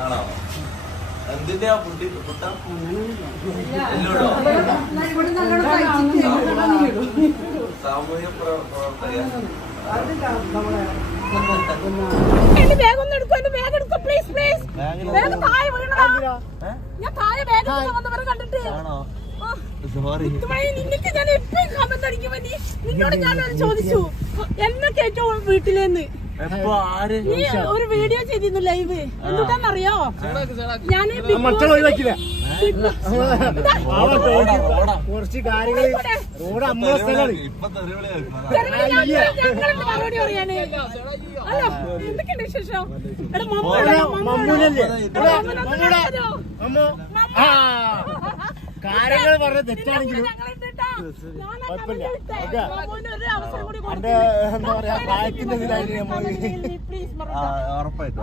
ആണോ? എന്തിന്റെയാ പുട്ടി പുട്ട? സാമൂഹ്യ പ്രവർത്തക. നിന്നോട് ഞാൻ ചോദിച്ചു എന്നെ കേട്ടോ വീട്ടിലേന്ന്. നീ ഒരു വീഡിയോ ചെയ്തിരുന്നു ലൈവ്. എന്തുട്ടാന്നറിയോ? ഞാൻ കുറച്ച് കാര്യങ്ങൾ മറുപടി പറയാന്. അല്ല എന്തൊക്കെയുണ്ട് വിശേഷം? കാര്യങ്ങൾ പറഞ്ഞ തെറ്റാണെങ്കിലും എന്താ പറയാ പ്രായത്തിന്റെ ഇതിലായിട്ട് ഉറപ്പായിട്ടും.